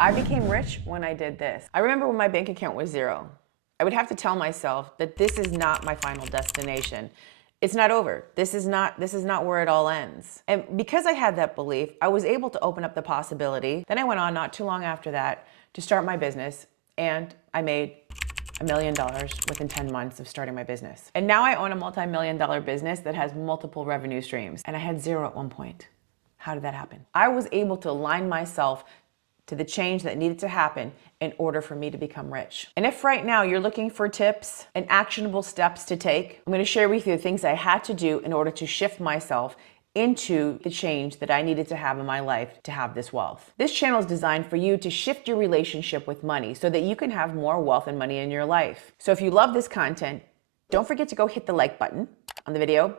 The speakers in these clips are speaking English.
I became rich when I did this. I remember when my bank account was zero. I would have to tell myself that this is not my final destination. It's not over. This is not where it all ends. And because I had that belief, I was able to open up the possibility. Then I went on not too long after that to start my business, and I made $1 million within 10 months of starting my business. And now I own a multi-million-dollar business that has multiple revenue streams, and I had zero at one point. How did that happen? I was able to align myself to the change that needed to happen in order for me to become rich. And if right now you're looking for tips and actionable steps to take, I'm going to share with you the things I had to do in order to shift myself into the change that I needed to have in my life to have this wealth. This channel is designed for you to shift your relationship with money so that you can have more wealth and money in your life. So if you love this content, don't forget to go hit the like button on the video.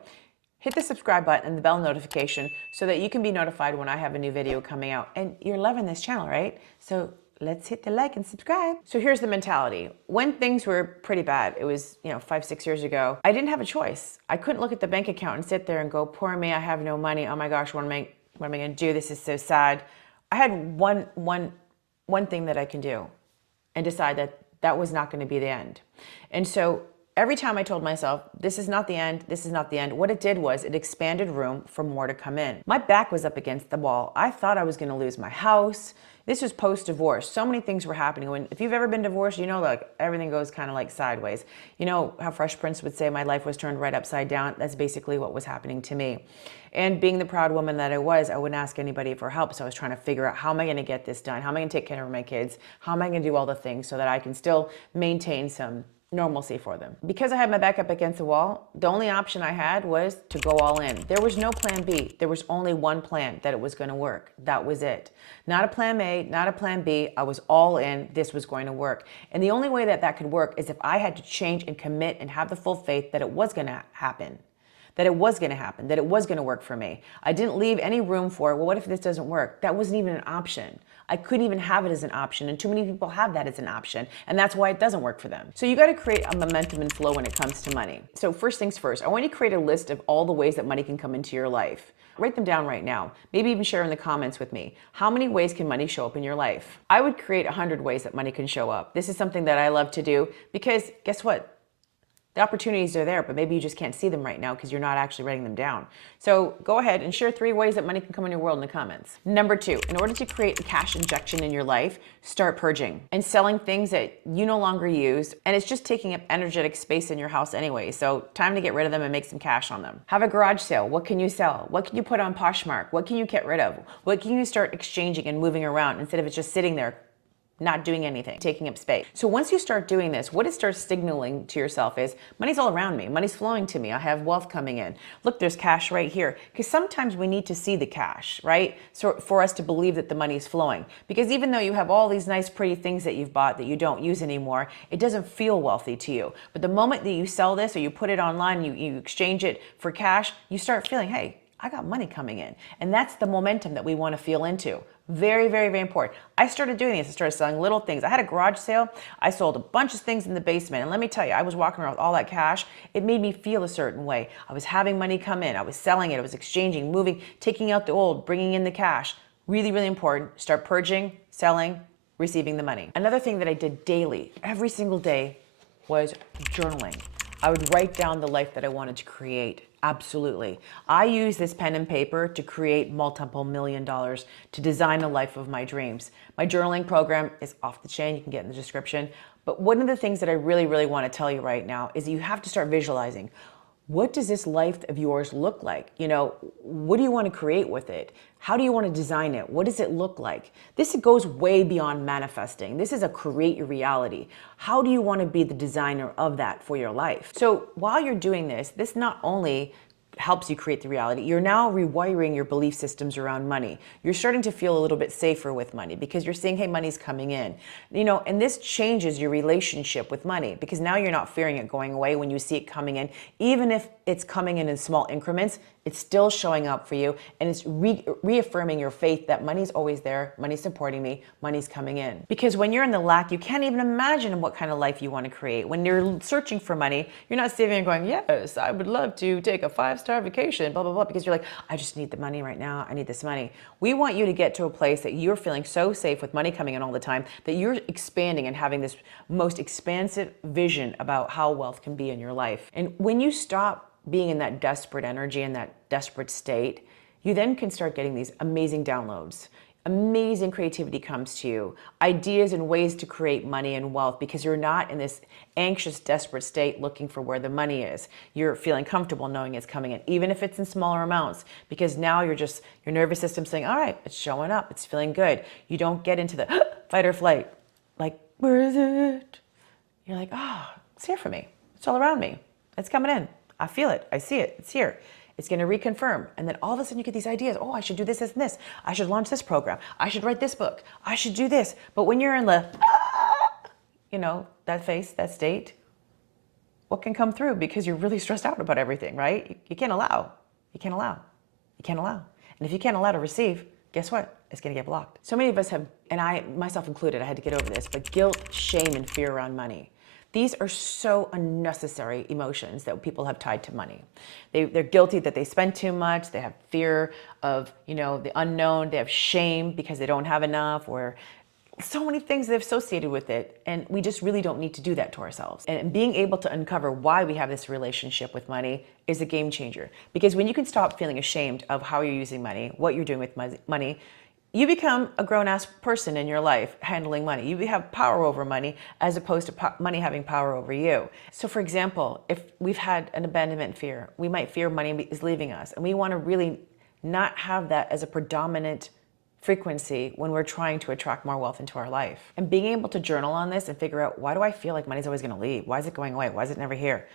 Hit the subscribe button and the bell notification so that you can be notified when I have a new video coming out. And you're loving this channel, right? So let's hit the like and subscribe. So here's the mentality. When things were pretty bad, it was 5-6 years ago, I didn't have a choice. I couldn't look at the bank account and sit there and go, poor me, I have no money. Oh my gosh, what am I gonna do? This is so sad. I had one thing that I can do and decide that that was not gonna be the end. And so every time I told myself, this is not the end, this is not the end, what it did was it expanded room for more to come in. My back was up against the wall. I thought I was gonna lose my house. This was post-divorce. So many things were happening. If you've ever been divorced, you know, like everything goes kind of like sideways. You know how Fresh Prince would say my life was turned right upside down? That's basically what was happening to me. And being the proud woman that I was, I wouldn't ask anybody for help. So I was trying to figure out, how am I gonna get this done? How am I gonna take care of my kids? How am I gonna do all the things so that I can still maintain some normalcy for them? Because I had my back up against the wall, the only option I had was to go all in. There was no plan B. There was only one plan that it was going to work. That was it. Not a plan A, not a plan B. I was all in. This was going to work. And the only way that that could work is if I had to change and commit and have the full faith that it was going to happen. That it was going to happen, that it was going to work for me. I didn't leave any room for, well, what if this doesn't work? That wasn't even an option. I couldn't even have it as an option, and too many people have that as an option, and that's why it doesn't work for them. So you got to create a momentum and flow when it comes to money. So first things first, I want you to create a list of all the ways that money can come into your life. Write them down right now. Maybe even share in the comments with me. How many ways can money show up in your life? I would create 100 ways that money can show up. This is something that I love to do because guess what? The opportunities are there, but maybe you just can't see them right now because you're not actually writing them down. So go ahead and share 3 ways that money can come in your world in the comments. Number 2, in order to create a cash injection in your life, start purging and selling things that you no longer use. And it's just taking up energetic space in your house anyway. So time to get rid of them and make some cash on them. Have a garage sale. What can you sell? What can you put on Poshmark? What can you get rid of? What can you start exchanging and moving around instead of it just sitting there not doing anything, taking up space? So once you start doing this, what it starts signaling to yourself is, money's all around me, money's flowing to me, I have wealth coming in. Look, there's cash right here. Because sometimes we need to see the cash, right? So for us to believe that the money is flowing. Because even though you have all these nice, pretty things that you've bought that you don't use anymore, it doesn't feel wealthy to you. But the moment that you sell this or you put it online, you exchange it for cash, you start feeling, hey, I got money coming in. And that's the momentum that we want to feel into. Very, very, very important. I started doing this. I started selling little things. I had a garage sale. I sold a bunch of things in the basement. And let me tell you, I was walking around with all that cash. It made me feel a certain way. I was having money come in. I was selling it. I was exchanging, moving, taking out the old, bringing in the cash. Really, really important. Start purging, selling, receiving the money. Another thing that I did daily, every single day, was journaling. I would write down the life that I wanted to create. Absolutely. I use this pen and paper to create multiple $1 million, to design the life of my dreams. My journaling program is off the chain. You can get in the description. But one of the things that I really, really want to tell you right now is you have to start visualizing. What does this life of yours look like? What do you want to create with it? How do you want to design it? What does it look like? This goes way beyond manifesting. This is a create your reality. How do you want to be the designer of that for your life? So while you're doing this, this not only helps you create the reality, you're now rewiring your belief systems around money. You're starting to feel a little bit safer with money because you're seeing, hey, money's coming in. And this changes your relationship with money because now you're not fearing it going away when you see it coming in. Even if it's coming in small increments, It's still showing up for you, and it's reaffirming your faith that money's always there, money's supporting me, money's coming in. Because when you're in the lack, you can't even imagine what kind of life you want to create. When you're searching for money, you're not sitting there going, yes, I would love to take a 5-star vacation, blah, blah, blah, because you're like, I just need the money right now. I need this money. We want you to get to a place that you're feeling so safe with money coming in all the time that you're expanding and having this most expansive vision about how wealth can be in your life. And when you stop being in that desperate energy and that desperate state, you then can start getting these amazing downloads. Amazing creativity comes to you, ideas and ways to create money and wealth, because you're not in this anxious, desperate state looking for where the money is. You're feeling comfortable knowing it's coming in, even if it's in smaller amounts, because now your nervous system's saying, all right, it's showing up, it's feeling good. You don't get into the fight or flight, like, where is it? You're like, it's here for me. It's all around me. It's coming in. I feel it. I see it. It's here. It's going to reconfirm. And then all of a sudden you get these ideas. Oh, I should do this, this, and this. I should launch this program. I should write this book. I should do this. But when you're in the, that face, that state, what can come through? Because you're really stressed out about everything, right? You can't allow. You can't allow. You can't allow. And if you can't allow to receive, guess what? It's going to get blocked. So many of us have, and I, myself included, I had to get over this, but guilt, shame, and fear around money. These are so unnecessary emotions that people have tied to money. They're guilty that they spend too much. They have fear of, the unknown. They have shame because they don't have enough, or so many things that are associated with it. And we just really don't need to do that to ourselves. And being able to uncover why we have this relationship with money is a game changer. Because when you can stop feeling ashamed of how you're using money, what you're doing with money, you become a grown-ass person in your life handling money. You have power over money as opposed to money having power over you. So for example, if we've had an abandonment fear, we might fear money is leaving us, and we want to really not have that as a predominant frequency when we're trying to attract more wealth into our life. And being able to journal on this and figure out, why do I feel like money's always going to leave? Why is it going away? Why is it never here?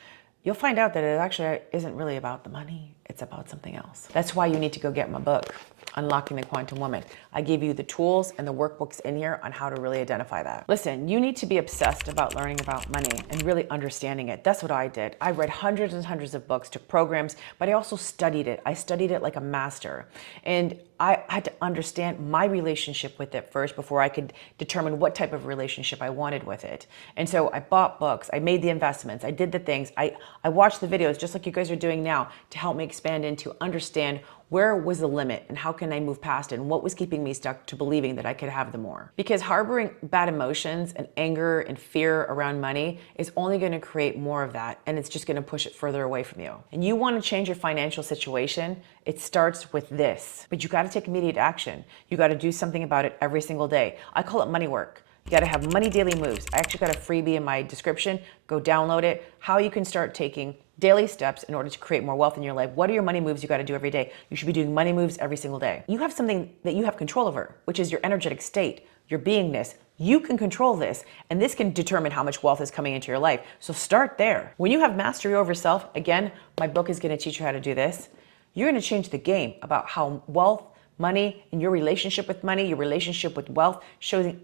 You'll find out that it actually isn't really about the money. It's about something else. That's why you need to go get my book, Unlocking the Quantum Woman. I give you the tools and the workbooks in here on how to really identify that. Listen, you need to be obsessed about learning about money and really understanding it. That's what I did. I read hundreds and hundreds of books, took programs, but I also studied it. I studied it like a master. And I had to understand my relationship with it first before I could determine what type of relationship I wanted with it. And so I bought books, I made the investments, I did the things, I watched the videos just like you guys are doing now to help me expand into understand where was the limit and how can I move past it, and what was keeping me stuck to believing that I could have the more. Because harboring bad emotions and anger and fear around money is only going to create more of that, and it's just going to push it further away from you. And you want to change your financial situation, it starts with this. But you got to take immediate action. You got to do something about it every single day. I call it money work. You got to have money daily moves. I actually got a freebie in my description. Go download it. How you can start taking daily steps in order to create more wealth in your life. What are your money moves you got to do every day? You should be doing money moves every single day. You have something that you have control over, which is your energetic state, your beingness. You can control this, and this can determine how much wealth is coming into your life. So start there. When you have mastery over self, again, my book is going to teach you how to do this. You're going to change the game about how wealth, money, and your relationship with money, your relationship with wealth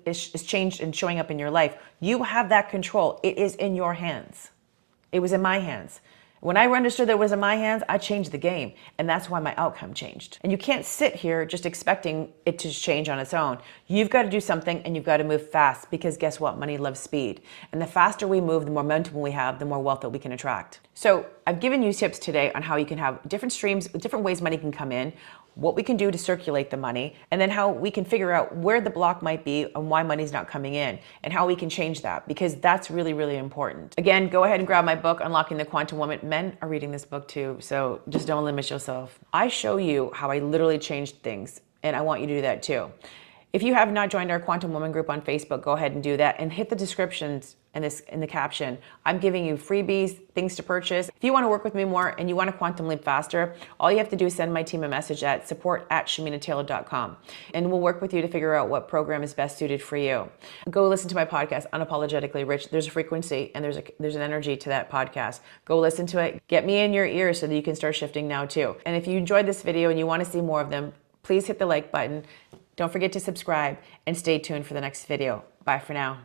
is changed and showing up in your life. You have that control. It is in your hands. It was in my hands. When I understood that it was in my hands, I changed the game, and that's why my outcome changed. And you can't sit here just expecting it to change on its own. You've got to do something, and you've got to move fast, because guess what? Money loves speed. And the faster we move, the more momentum we have, the more wealth that we can attract. So I've given you tips today on how you can have different streams, different ways money can come in, what we can do to circulate the money, and then how we can figure out where the block might be and why money's not coming in, and how we can change that, because that's really, really important. Again, go ahead and grab my book, Unlocking the Quantum Woman. Men are reading this book too, so just don't limit yourself. I show you how I literally changed things, and I want you to do that too. If you have not joined our Quantum Woman group on Facebook, go ahead and do that, and hit the descriptions in the caption. I'm giving you freebies, things to purchase. If you want to work with me more and you want to quantum leap faster, all you have to do is send my team a message at support@shaminataylor.com, and we'll work with you to figure out what program is best suited for you. Go listen to my podcast, Unapologetically Rich. There's a frequency and there's an energy to that podcast. Go listen to it. Get me in your ears so that you can start shifting now too. And if you enjoyed this video and you want to see more of them, please hit the like button. Don't forget to subscribe and stay tuned for the next video. Bye for now.